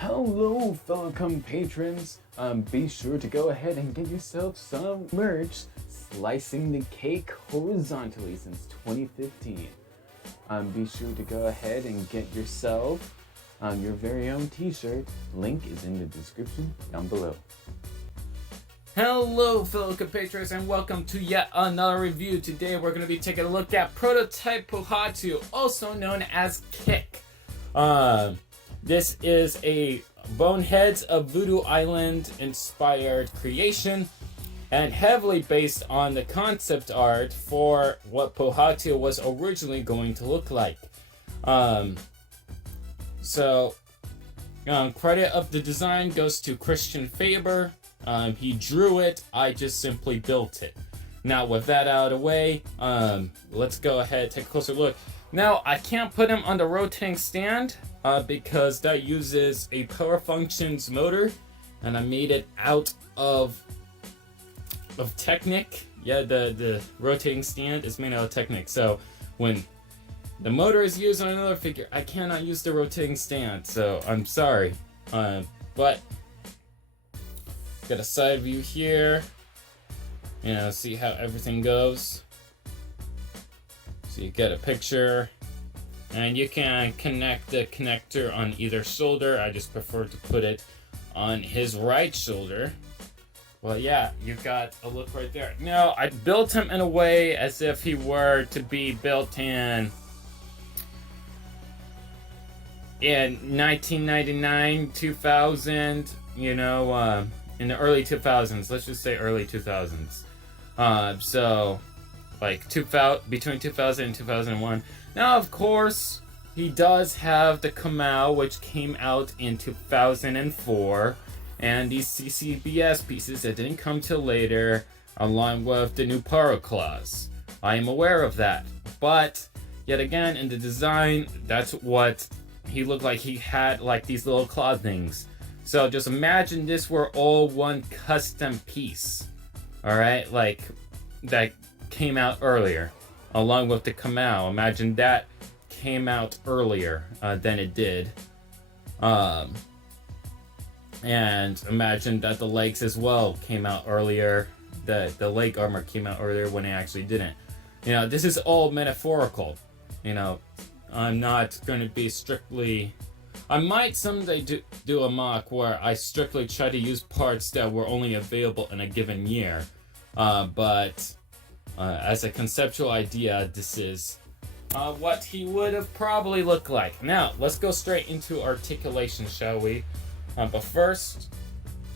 Hello, fellow compatrons. Be sure to go ahead and get yourself some merch. Slicing the cake horizontally since 2015. Be sure to go ahead and get yourself your very own t-shirt. Link is in the description down below. Hello, fellow compatriots, and welcome to yet another review. Today we're going to be taking a look at Prototype Pohatu, also known as Kick. This is a Boneheads of Voodoo Island inspired creation, and heavily based on the concept art for what Pohatu was originally going to look like. Credit of the design goes to Christian Faber. He drew it, I just simply built it. Now, with that out of the way, let's go ahead and take a closer look. Now, I can't put him on the rotating stand because that uses a Power Functions motor, and I made it out of Technic. Yeah, the rotating stand is made out of Technic. So when the motor is used on another figure, I cannot use the rotating stand. So I'm sorry, but got a side view here. See how everything goes. So you get a picture, and you can connect the connector on either shoulder. I just prefer to put it on his right shoulder. Well, yeah, you got a look right there. Now, I built him in a way as if he were to be built in 1999, 2000, in the early 2000s. Let's just say early 2000s. Between 2000 and 2001. Now, of course, he does have the Kamau, which came out in 2004. And these CCBS pieces that didn't come till later, along with the new Paro Claws. I am aware of that. But, yet again, in the design, that's what he looked like. He had, like, these little claw things. So, just imagine this were all one custom piece. Alright? Like, that came out earlier. Along with the Kamau. Imagine that came out earlier than it did. And imagine that the legs as well came out earlier. The leg armor came out earlier when it actually didn't. This is all metaphorical. I'm not going to be strictly... I might someday do a MOC where I strictly try to use parts that were only available in a given year. But as a conceptual idea, this is what he would have probably looked like. Now, let's go straight into articulation, shall we? But first,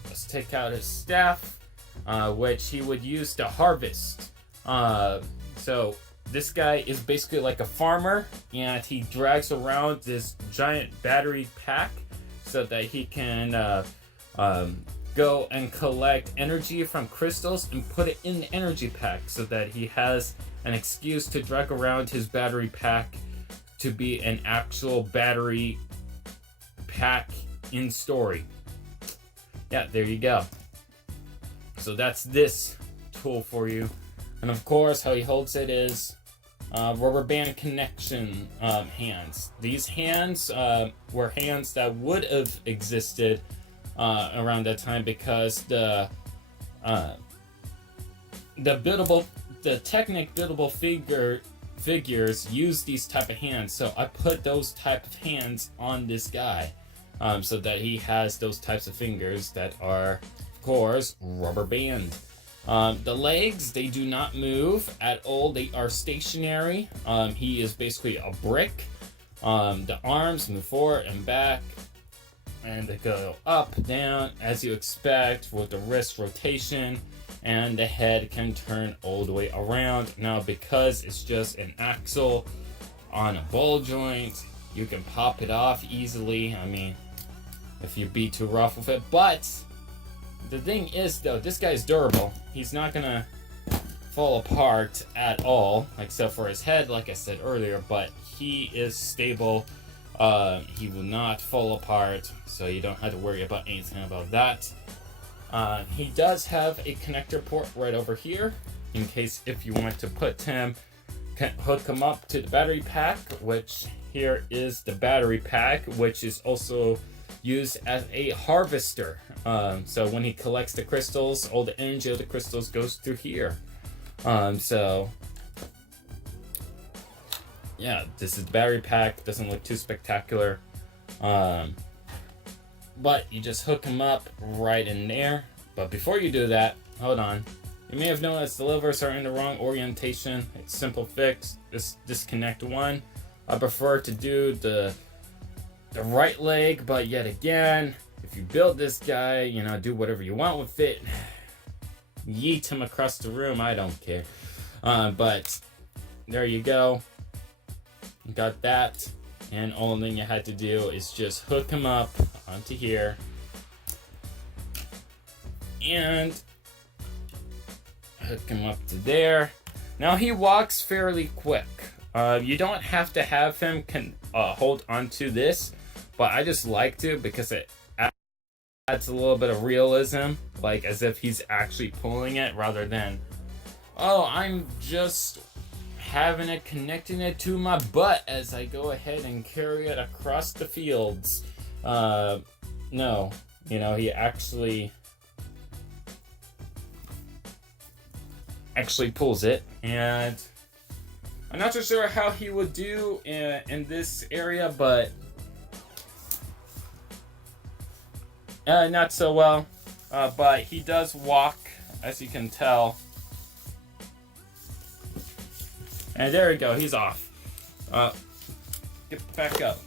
let's take out his staff, which he would use to harvest. So this guy is basically like a farmer, and he drags around this giant battery pack so that he can go and collect energy from crystals and put it in the energy pack so that he has an excuse to drag around his battery pack to be an actual battery pack in story. Yeah, there you go. So that's this tool for you. And of course, how he holds it is rubber band connection hands. These hands were hands that would have existed around that time because the Technic buildable figures use these type of hands. So I put those type of hands on this guy. So that he has those types of fingers that are, of course, rubber band. The legs, they do not move at all. They are stationary. He is basically a brick. The arms move forward and back, and they go up, down, as you expect, with the wrist rotation, and the head can turn all the way around. Now, because it's just an axle on a ball joint, you can pop it off easily. I mean, if you be too rough with it. But the thing is, though, this guy's durable. He's not gonna fall apart at all, except for his head, like I said earlier. But he is stable. He will not fall apart, so you don't have to worry about anything about that. He does have a connector port right over here, in case if you want to put him, hook him up to the battery pack, which here is the battery pack, which is also used as a harvester. So when he collects the crystals, all the energy of the crystals goes through here. So yeah, this is the battery pack. Doesn't look too spectacular. But you just hook them up right in there. But before you do that, hold on. You may have noticed the levers are in the wrong orientation. It's simple fix. Just disconnect one. I prefer to do the right leg, but yet again, if you build this guy, you know, do whatever you want with it. Yeet him across the room, I don't care. But there you go. You got that. And all thing you had to do is just hook him up onto here. And hook him up to there. Now he walks fairly quick. You don't have to have him hold onto this, but I just like to because it adds a little bit of realism, like as if he's actually pulling it rather than, oh, I'm just having it connecting it to my butt as I go ahead and carry it across the fields. No, you know, he actually pulls it, and I'm not so sure how he would do in this area, but not so well. But he does walk, as you can tell. And there we go, he's off. Get back up.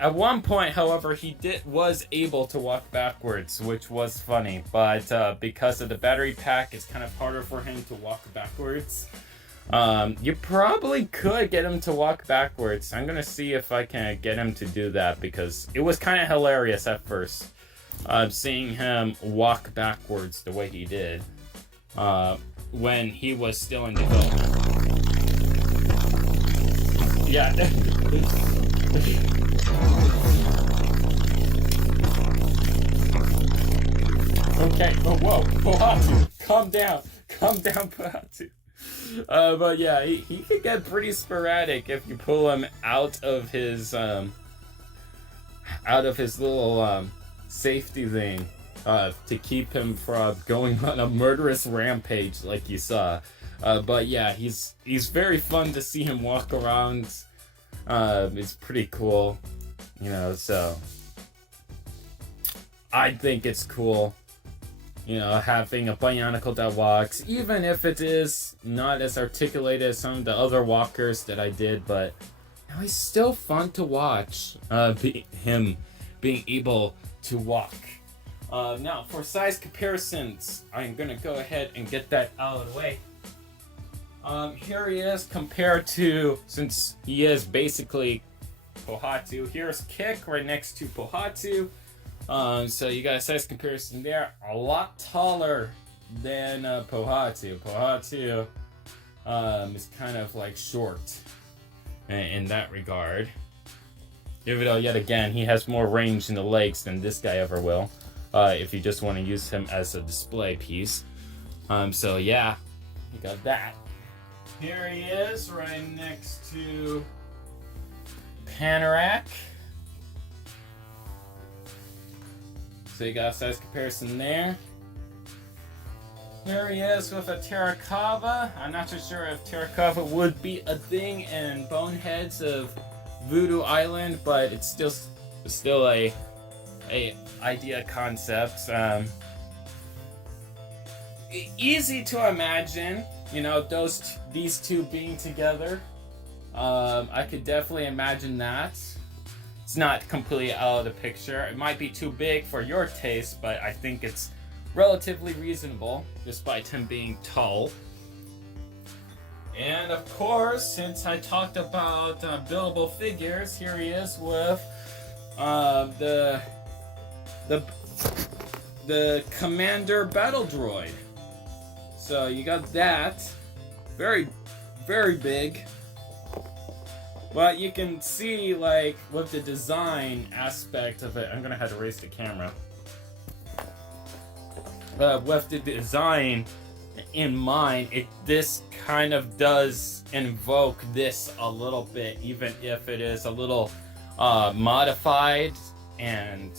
At one point, however, he was able to walk backwards, which was funny. But because of the battery pack, it's kind of harder for him to walk backwards. You probably could get him to walk backwards. I'm gonna see if I can get him to do that because it was kind of hilarious at first, seeing him walk backwards the way he did. When he was still in development. Yeah. Okay, oh, whoa, Pohatu, calm down, Pohatu. But yeah, he could get pretty sporadic if you pull him out of his little safety thing. To keep him from going on a murderous rampage like you saw. But yeah, he's very fun to see him walk around. It's pretty cool, you know, so I think it's cool, you know, having a Bionicle that walks, even if it is not as articulated as some of the other walkers that I did, but you know, he's still fun to watch, him being able to walk. Now, for size comparisons, I'm going to go ahead and get that out of the way. Here he is compared to, since he is basically Pohatu, here's Kick right next to Pohatu. So you got a size comparison there. A lot taller than Pohatu. Pohatu is kind of like short in that regard. Even though, yet again, he has more range in the legs than this guy ever will. If you just want to use him as a display piece. So yeah, you got that. Here he is right next to Panorak. So you got a size comparison there. Here he is with a Terrakava. I'm not too sure if Terrakava would be a thing in Boneheads of Voodoo Island, but it's still a idea concept. Easy to imagine, you know, these two being together. I could definitely imagine that. It's not completely out of the picture. It might be too big for your taste, but I think it's relatively reasonable, despite him being tall. And of course, since I talked about buildable figures, here he is with the Commander Battle Droid. So you got that. Very, very big. But you can see, like, with the design aspect of it, I'm gonna have to raise the camera. With the design in mind, this kind of does invoke this a little bit, even if it is a little modified and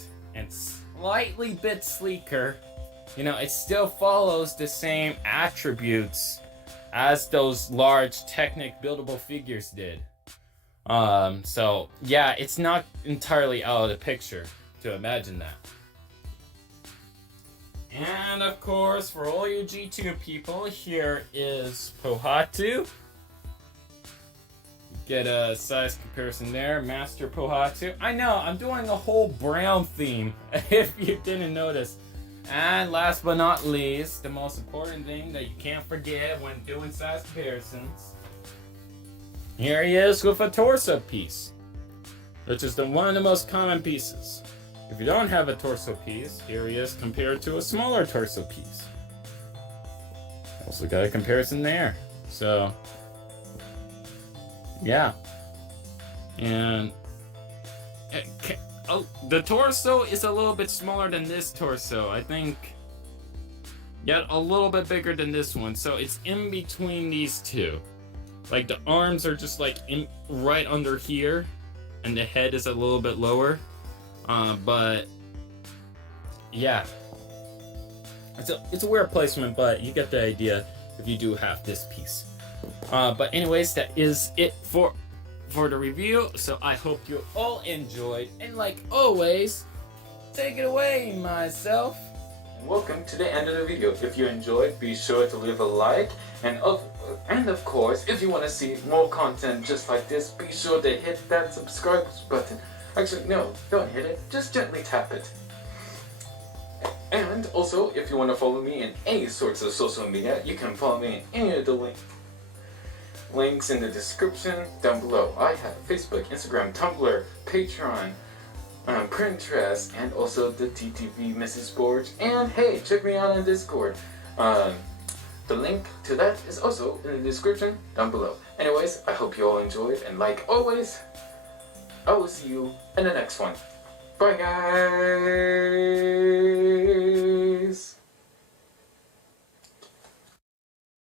slightly bit sleeker. You know, it still follows the same attributes as those large Technic buildable figures did. So yeah, it's not entirely out of the picture to imagine that. And of course, for all you G2 people, here is Pohatu. Get a size comparison there, Master Pohatu. I know, I'm doing a whole brown theme, if you didn't notice. And last but not least, the most important thing that you can't forget when doing size comparisons. Here he is with a torso piece, which is one of the most common pieces. If you don't have a torso piece, here he is compared to a smaller torso piece. Also got a comparison there. So, yeah. And the torso is a little bit smaller than this torso. I think yet a little bit bigger than this one. So it's in between these two. Like the arms are just like right under here, and the head is a little bit lower. But yeah, it's a weird placement, but you get the idea if you do have this piece. But anyways, that is it for the review. So I hope you all enjoyed, and like always, take it away, myself. Welcome to the end of the video. If you enjoyed, be sure to leave a like, and of course, if you want to see more content just like this, be sure to hit that subscribe button. Actually, no, don't hit it, just gently tap it. And also, if you want to follow me in any sorts of social media, you can follow me in any of the links in the description down below. I have Facebook, Instagram, Tumblr, Patreon, Printerest, and also the TTV message board. And hey, check me out on Discord. The link to that is also in the description down below. Anyways, I hope you all enjoyed, and like always, I will see you in the next one. Bye, guys!